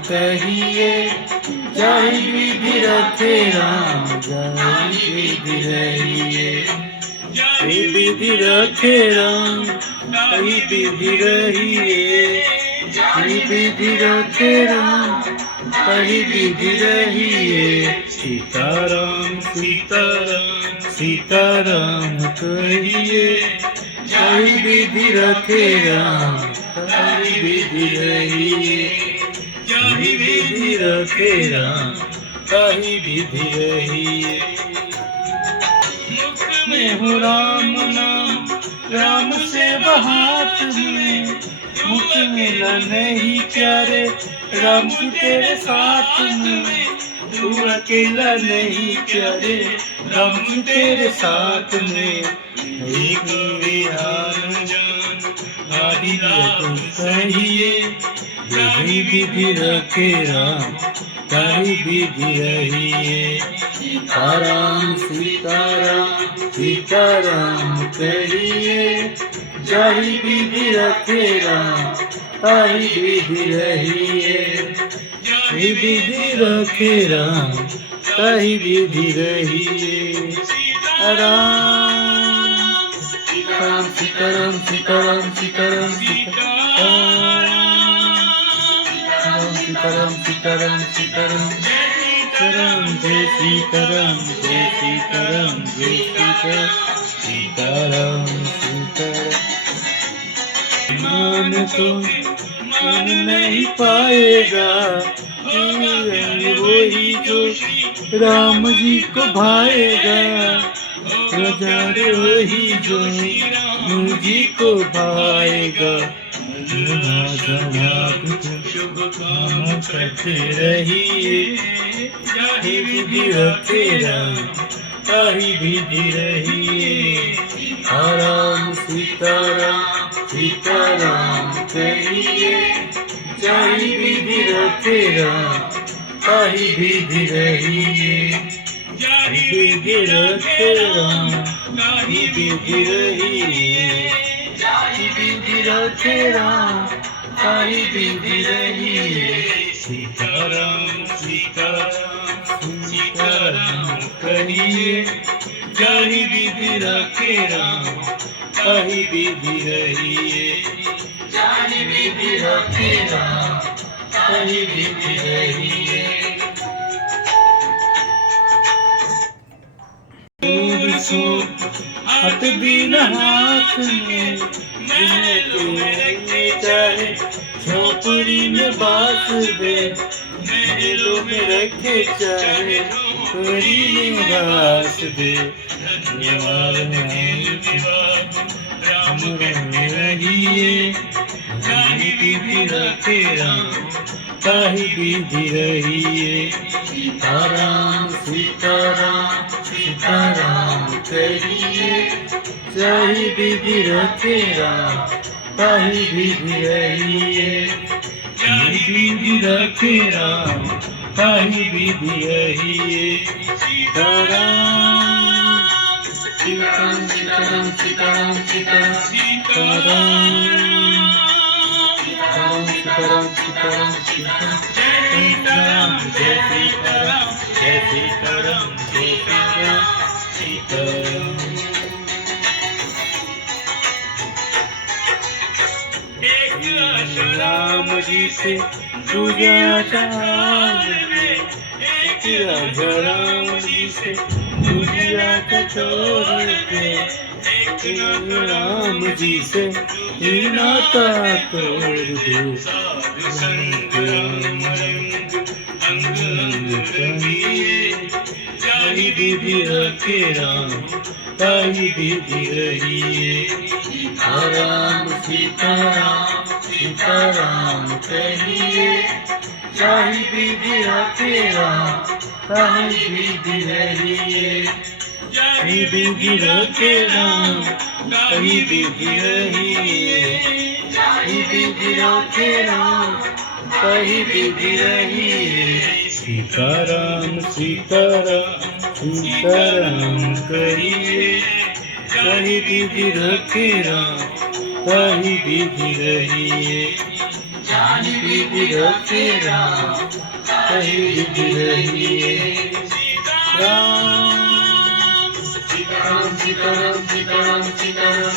कहिए, जाहि विधि रखे राम, जाहि विधि रहिए। जाहि विधि रखे राम, ताहि विधि रहिए। जाहि विधि रखे राम, ताहि विधि रहिए। सीताराम सीताराम सीताराम कहिए, जाहि विधि रखे राम, ताहि विधि रहिए। जाहि विधि रखे राम, ताहि विधि रहिए। मुख में हो राम नाम, राम से हाथ में। मुख मिला नहीं प्यारे, राम जी तेरे साथ में। तू अकेला नहीं प्यारे, राम जी तेरे साथ में। एक विहार जान, आदि तुम कहिए, जाहि विधि रखे राम, ताहि विधि रहिए। सीताराम सीताराम सीताराम कहिए, जाहि विधि रखे राम, ताहि विधि रहिए। जाहि विधि रखे राम, ताहि विधि रहिए। सीताराम सीताराम सीताराम सीताराम सीताराम सीताराम सीताराम सीताराम जय सीताराम जय सीताराम जय सीताराम सीताराम। मान तो मान नहीं पाएगा, वही जो राम जी को भाएगा। नजारे वही जो राम जी को भाएगा। शुभ काम करते रहिए, जाहि विधि रखे राम, ताहि विधि रहिए। सीताराम सीताराम सीताराम कहिए, जाहि विधि रखे राम, ताहि विधि रहिए। जाहि विधि रखे राम, ताहि विधि रहिए। जाहि विधि रखे राम, ताहि विधि रहिए। सीताराम सीताराम सीताराम कहिए, जाहि विधि रखे राम, ताहि विधि रहिए। जाहि विधि रखे राम, ताहि विधि रहिए। हाथ बिना हाथ में, चाहे झोपड़ी में बास दे। महलों में रखे चाहे झोपड़ी में बास दे। राम रहिए, जाहि विधि रखे राम, ताहि विधि रहिए। सीताराम सीताराम सीताराम कहिए, जाहि विधि रखे राम, ताहि विधि रहिए। जाहि विधि रखे राम, ताहि विधि रहिए। सीताराम सीताराम सीताराम सीताराम सीताराम सीताराम सीताराम सीताराम सीताराम जय सीताराम जय सीताराम जय सीताराम सीताराम। राम जी से दूजा चाँद में, एक राजा राम जी से दूजा छोड़ के। एक राम जी से नाता तोड़ दे। साधु संग राम रंग अंग कहिए, जाहि विधि रखे राम, ताहि विधि रहिए। सीताराम सीताराम सीताराम कहिए, जाहि विधि रखे राम, ताहि विधि रहिए। जाहि विधि रखे राम, ताहि विधि रहिए। जाहि विधि रखे राम, ताहि विधि रहिए। सीताराम सीताराम सीताराम कहिए, जाहि विधि रखे राम, ताहि विधि रहिए। जानकी जी रखे राम कहीं विध रहिए राम सीताराम सीताराम सीताराम सीताराम